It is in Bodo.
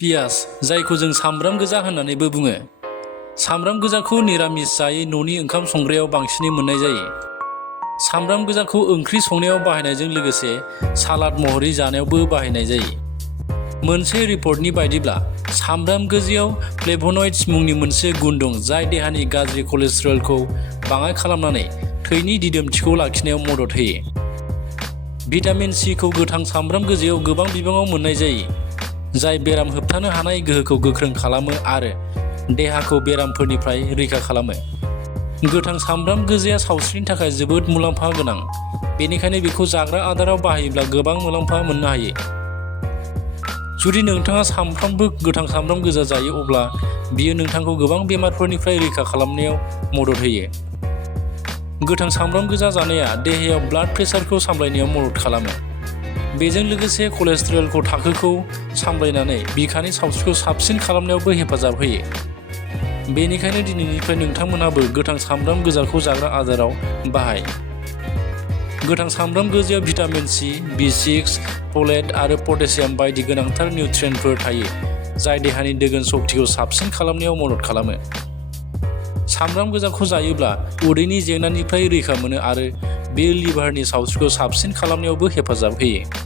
पियाज, जायखौ जों सामब्राम गोजा होननानैबो बुङो। सामब्राम गोजाखौ निरामिस जायै न'नि ओंखाम संग्रायाव बांसिनै मोननाय जायो। सामब्राम गोजाखौ ओंख्रि संनायाव बाहायनायजों लोगोसे सालाद महरै जानायावबो बाहायनाय जायो। मोनसे रिपर्टनि बायदिब्ला सामब्राम गोजायाव फ्लेभ'नइड्स मुंनि मोनसे गुन दं जाय देहानि गाज्रि कलेस्टेरलखौ बाङाइ खालामनानै थैनि दिदोमथिखौ लाखिनायाव मदद होयो। भिटामिन सीखौ गोथां सामब्राम गोजायाव गोबां बिबाङाव मोननाय जायो, जाय बेराम होबथानो हानाय गोहोखौ गोख्रों खालामो आरो देहाखौ बेरामफोरनिफ्राय रैखा खालामो। गोथां सामब्राम गोजाया सावस्रिनि थाखाय जोबोद मुलाम्फा गोनां, बेनिखायनो बेखौ जाग्रा आदाराव बाहायोब्ला गोबां मुलाम्फा मोननो हायो। जुदि नोंथाङा सानफ्रोमबो गोथां सामब्राम गोजा जायो, अब्ला बेयो नोंथांखौ गोबां बेमारफोरनिफ्राय रैखा खालामनायाव मदद होयो। गोथां सामब्राम गोजा जानाया देहायाव ब्लाड प्रेसारखौ सामलायनायाव मदद खालामो। बेजों लोगोसे कलेस्टेरल थाखोखौ सामलायनानै बिखानि सावस्रिखौ साबसिन खालामनायावबो हेफाजाब होयो। बेनिखायनो दिनैनिफ्राय नोंथांमोनहाबो गोथां सामब्राम गोजाखौ जाग्रा आदाराव बाहाय। गोथां सामब्राम गोजायाव भिटामिन सी, B6, फलेट आरो पटेसियाम बायदि गोनांथार निउट्रियेन्टफोर थायो, जाय देहानि दोगोन सक्तिखौ साबसिन खालामनायाव मदद खालामो। सामब्राम गोजाखौ जायोब्ला उदैनि जेंनानिफ्राय रैखा मोनो आरो बेयो लिभारनि सावस्रिखौ साबसिन खालामनायावबो हेफाजाब होयो।